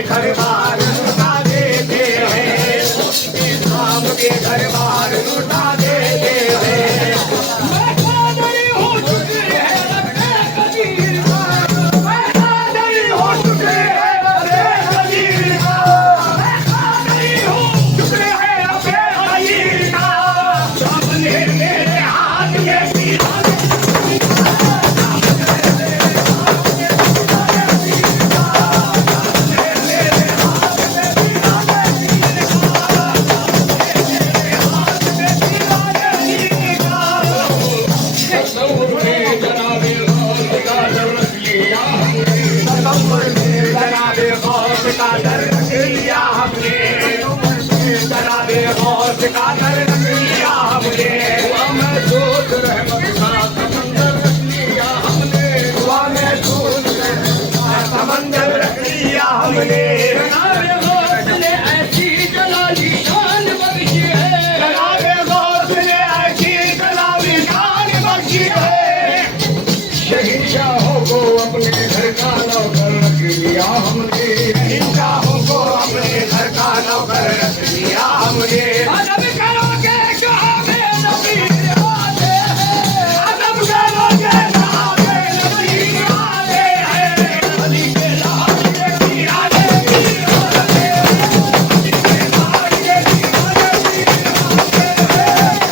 घर बार लुटा देते हैं, नाम के घर बार लुटा देते हैं। मैं कादरी हो चुके हैं रब्बे कबीर का, मैं कादरी हो चुके हैं रब्बे कबीर का, मैं कादरी हो चुके हैं रब्बे कबीर का। सामने मेरे हाथ में पीला का दर रख लिया हमने, जनाबे गौस का दर रख लिया हमने। हुआ महसूस रहमत का समंदर रख लिया हमने, हुआ महसूस रहमत का समंदर रख लिया हमने। जनाबे गौस ने ऐसी जलाली शान बख्शी है, जनाबे गौस ने ऐसी जलाली शान बख्शी है। शहंशाहों को अपने घर का नौकर रख लिया हमने, शहंशाहों को अपने घर का नौकर रख लिया हमने। अदब करोगे कहाँ पे नबी आते हैं, अदब करोगे कहाँ पे नबी आते हैं। अली के लाल के दीवाने दीवाने, अली के लाल के दीवाने दीवाने,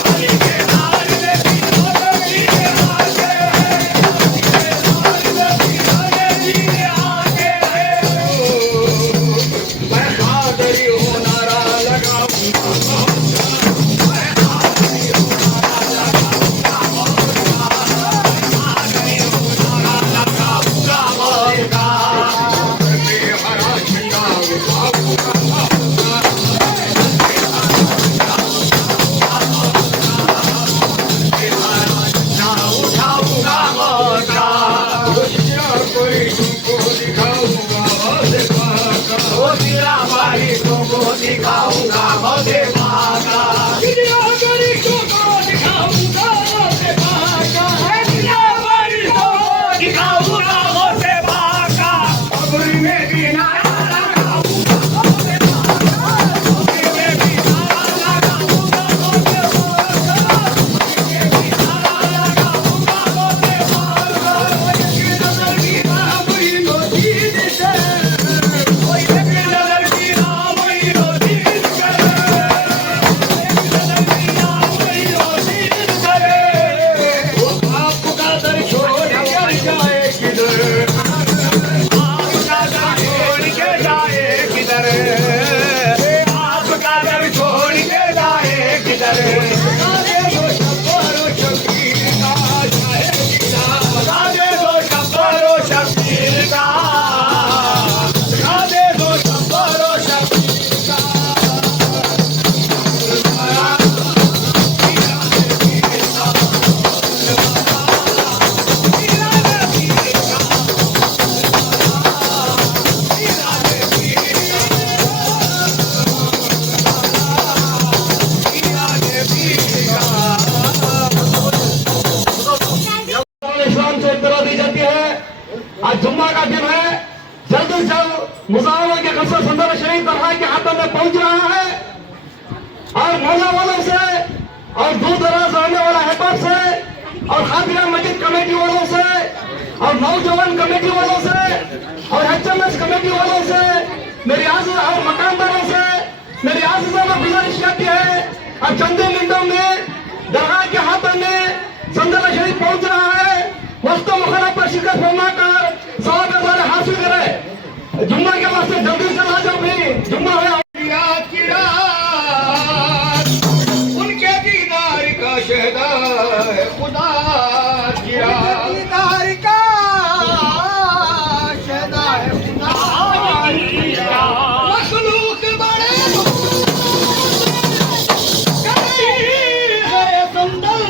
अली के लाल के दीवाने दीवाने, अली के लाल के दीवाने दीवाने। मैं कादरी हूँ नारा लगाऊंगा, मैं कादरी हूँ नारा लगाऊंगा, कादरी हूँ नारा लगाऊंगा मौका, करके हरा झंडा उठाऊंगा, उठाऊंगा मौका। कोई तुमको दिखाऊंगा वो तेरा भाई तुमको दिखाऊंगा मौके पाका, तेरा भाई तुमको दिखाऊंगा मौके पाका, तेरा भाई तुमको दिखाऊंगा मौके पाका। कब्र में भी नारा लगाऊंगा मौके पाका, कब्र में भी नारा लगाऊंगा मौके पाका, कब्र में भी नारा लगाऊंगा मौके पाका। ये नजर की राह हुई लो दीद से, आज जुम्मा का दिन है, जल्द से जल्द मुजाहिरों के कब्र संदर शरीफ दरगाह के हाथों में पहुंच रहा है और मोहल्ला वालों से और दूर दराज रहने वाला हैदर से और खादिया मस्जिद कमेटी वालों से और नौजवान कमेटी वालों से और HMS कमेटी वालों से मेरी आस और मकानदारों से मेरी आस में गुजारिश करती है। अब चंदे लिंडों में दरगाह के हाथों में संदला शरीफ पहुंच रहा है। वस्तु मुखरा पर शिरकत फरमा कर सवाब हमारे हासिल करे। जुम्मा के वास्ते जल्दी से आ जाओ भी। जुम्मा है उनके दीदार का शहदार है खुदा की रात। दीदार का शहदार है खुदा की रात। मखलूक बड़े है संदल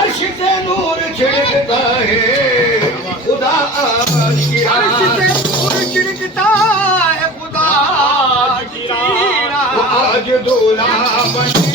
अर्श से नूर छिड़कता है खुदा की रात। अर्श से नूर छिड़कता है खुदा की रात। आज दूल्हा बने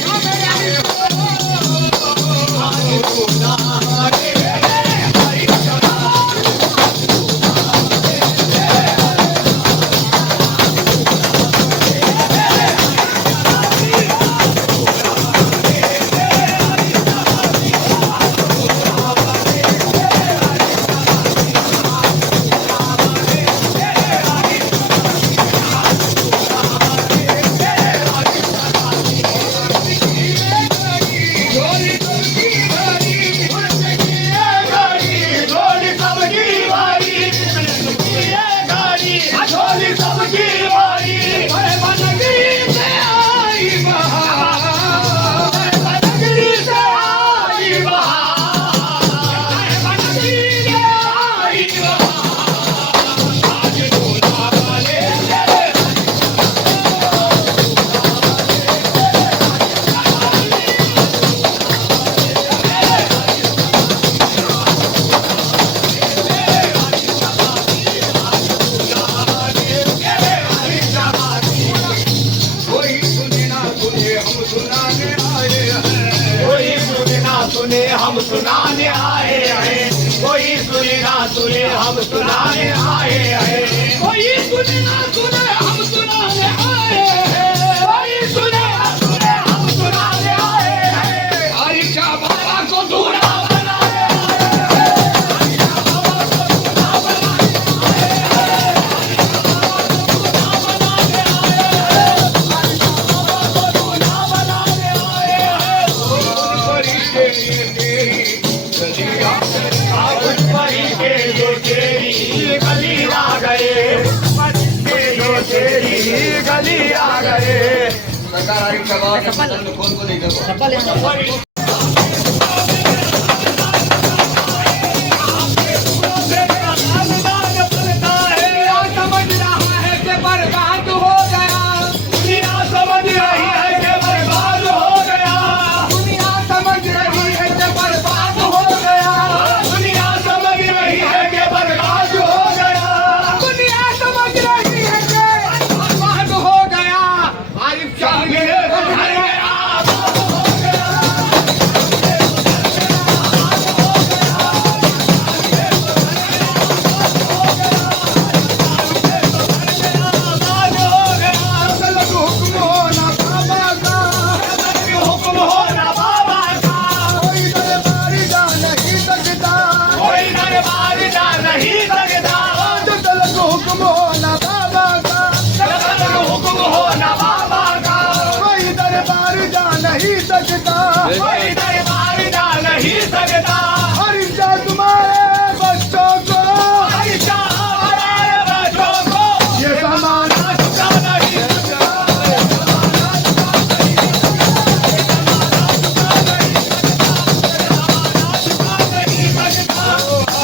हम सुनाने आए हैं। कोई सुने ना सुने हम सुनाने आए हैं। कोई सुने ना सुने हम सुनाने आए हैं। कोई सुने ना सुने हम सुनाने आए हैं। आरिशा बाबा को दूल्हा बनाने आए हैं। आरिशा बाबा को दूल्हा बनाने आए हैं। आरिशा बाबा को दूल्हा बनाने आए हैं। आरिशा बाबा को दूल्हा बनाने आए हैं। फरिश्ते गली आ गए। सरकार आई सवाल कौन को नहीं देखो कोई दरबार जा नहीं सकता। हरिशा तुम्हारे बच्चों को हरिशा हमारे बच्चों को ये जमाना चुका नहीं सकता।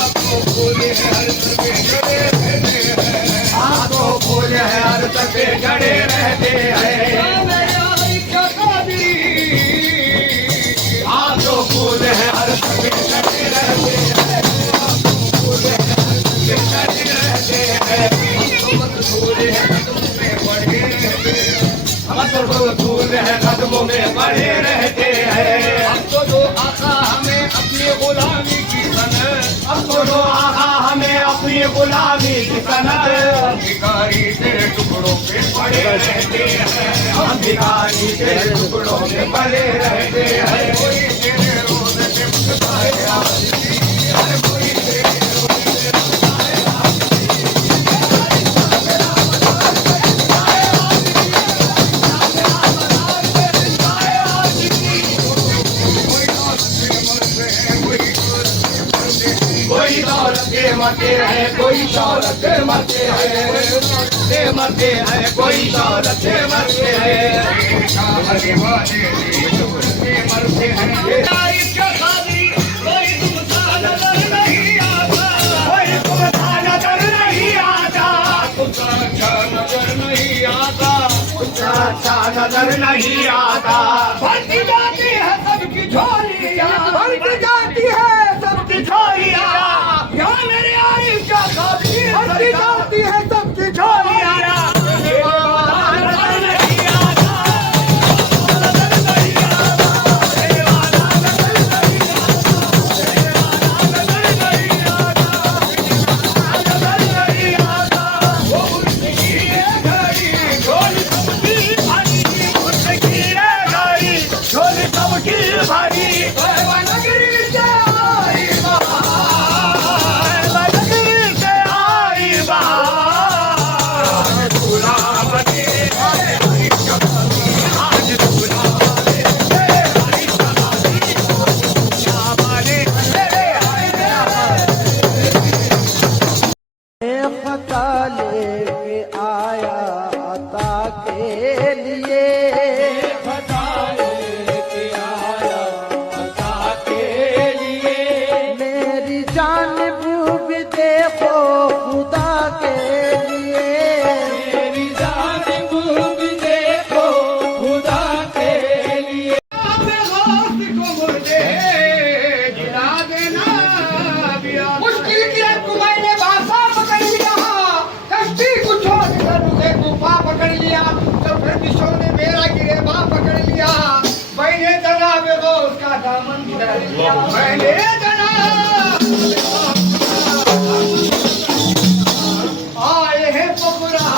आपको फूल है हर पे जड़े रहते हैं। आपको फूल है हर पे जड़े रहते हैं। फूल है हर पे चढ़े रहते हैं। फूल है हर पे चढ़े रहते हैं। फूल है कदमों में पड़े रहते हैं। फूल है कदमों में पड़े रहते हैं। अब तो दो आका हमें अपनी गुलामी की सनत। अब तो दो आका हमें अपनी गुलामी की सनत। भिखारी तेरे टुकड़ों पे पड़े रहते हैं। हम भिखारी तेरे टुकड़ों पे पड़े रहते हैं। कोई तेरे रोज चिपकता है। हैं कोई शौहरत से मरते हैं मरते हैं कोई शौहरत से मरते हैं चाहने वाले मरते हैं इसका शादी कोई तुमसा नजर नहीं आता कोई तुमसा नजर नहीं आता तुमसा अच्छा नजर नहीं आता तुमसा अच्छा नजर नहीं आता बढ़ती जाती है सबकी झोलियां बढ़ती जाती है सबकी झोलियां यहाँ मेरे आरिफ का शादी बढ़ती जाती है सबकी झोलियां मैंने जना आए हैं बबुरा